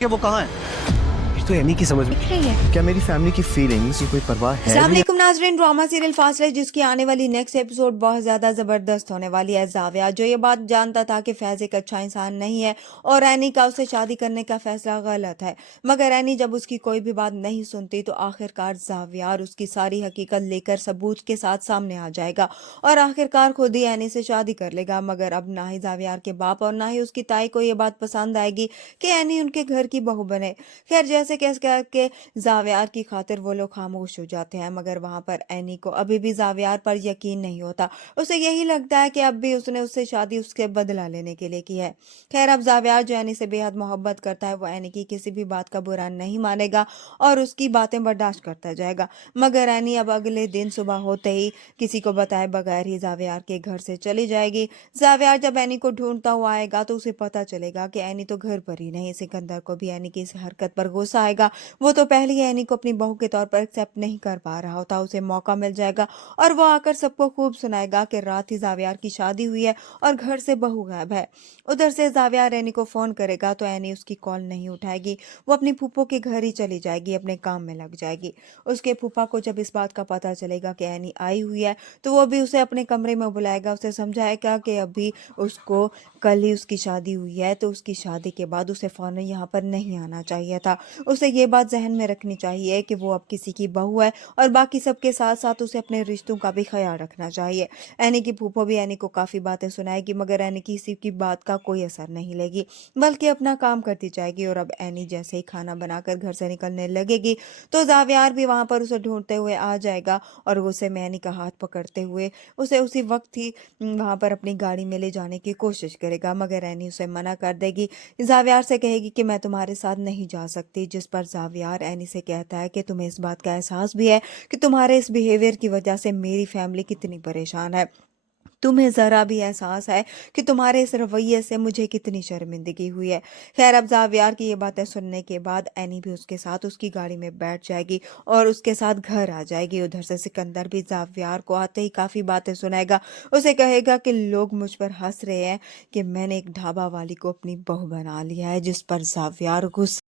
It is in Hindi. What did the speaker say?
कि वो कहाँ है। ये तो एमी की समझ में दिख रही है। क्या मेरी फैमिली की फीलिंग्स की कोई परवाह है भी? अस्सलामुअलैकुम नाज़रीन, ड्रामा सीरियल फासले जिसकी आने वाली नेक्स्ट एपिसोड बहुत ज़्यादा ज़बरदस्त होने वाली है। जाविया जो ये बात जानता था कि फैज़ एक अच्छा इंसान नहीं है और एनी का उससे शादी करने का फैसला गलत है, मगर एनी जब उसकी कोई भी बात नहीं सुनती तो आखिरकार जाविया और उसकी सारी हकीकत लेकर सबूत के साथ सामने आ जाएगा और आखिरकार खुद ही एनी से शादी कर लेगा। मगर अब ना ही जावियार के बाप और ना ही उसकी ताई को ये बात पसंद आएगी कि एनी उनके घर की बहू बने। खैर जैसे कैसे करके जावियार की खातिर वो लोग खामोश हो जाते हैं, मगर वहां पर एनी को अभी भी जावियार पर यकीन नहीं होता। उसे यही लगता है कि अब भी उसने उससे शादी उसके बदला लेने के लिए की है। खैर अब जावियार जो एनी से बेहद मोहब्बत करता है वो एनी की किसी भी बात का बुरा नहीं मानेगा और उसकी बातें बर्दाश्त करता जाएगा। मगर एनी अब अगले दिन सुबह होते ही किसी को बताए बगैर ही जावियार के घर से चली जाएगी। जावियार जब एनी को ढूंढता हुआ आएगा तो उसे पता चलेगा कि एनी तो घर पर ही नहीं। सिकंदर को भी एनी की इस हरकत पर गुस्सा आएगा। वो तो पहले ही एनी को अपनी बहू के तौर पर एक्सेप्ट नहीं कर पा रहा होता। उसे मौका मिल जाएगा और वो आकर सबको खूब सुनाएगा कि रात ही जावियार की शादी हुई है और घर से बहू गायब है। उधर से जावियार एनी को फोन करेगा तो एनी उसकी कॉल नहीं उठाएगी। वो अपनी फूफो के घर ही चली जाएगी, अपने काम में लग जाएगी। उसके फूफा को जब इस बात का पता चलेगा कि एनी आई हुई है तो वो भी उसे अपने कमरे में बुलाएगा। उसे समझाएगा कि अभी उसको कल ही उसकी शादी हुई है तो उसकी शादी के बाद उसे फौरन यहाँ पर नहीं आना चाहिए था। उसे ये बात जहन में रखनी चाहिए कि वो अब किसी की बहू है और बाकी सबके साथ साथ उसे अपने रिश्तों का भी ख्याल रखना चाहिए। एनी की फूफो भी एनी को काफ़ी बातें सुनाएगी, मगर एनी किसी की बात का कोई असर नहीं लेगी, बल्कि अपना काम करती जाएगी। और अब एनी जैसे ही खाना बनाकर घर से निकलने लगेगी तो जावियार भी वहां पर उसे ढूंढते हुए आ जाएगा और उसे एनी का हाथ पकड़ते हुए उसे उसी वक्त ही वहां पर अपनी गाड़ी में ले जाने की कोशिश करेगा। मगर एनी उसे मना कर देगी। जावियार से कहेगी कि मैं तुम्हारे साथ नहीं जा सकती, जिस पर जावियार एनी से कहता है कि तुम्हें इस बात का एहसास भी है कि तुम्हारे इस बिहेवियर की वजह से मेरी फैमिली कितनी परेशान है। तुम्हें ज़रा भी एहसास है कि तुम्हारे इस रवैये से मुझे कितनी शर्मिंदगी हुई है। खैर अब जावियार की ये बातें सुनने के बाद एनी भी उसके साथ उसकी गाड़ी में बैठ जाएगी और उसके साथ घर आ जाएगी। उधर से सिकंदर भी जावियार को आते ही काफ़ी बातें सुनाएगा। उसे कहेगा कि लोग मुझ पर हंस रहे हैं कि मैंने एक ढाबा वाली को अपनी बहू बना लिया है, जिस पर जावियार गुस्सा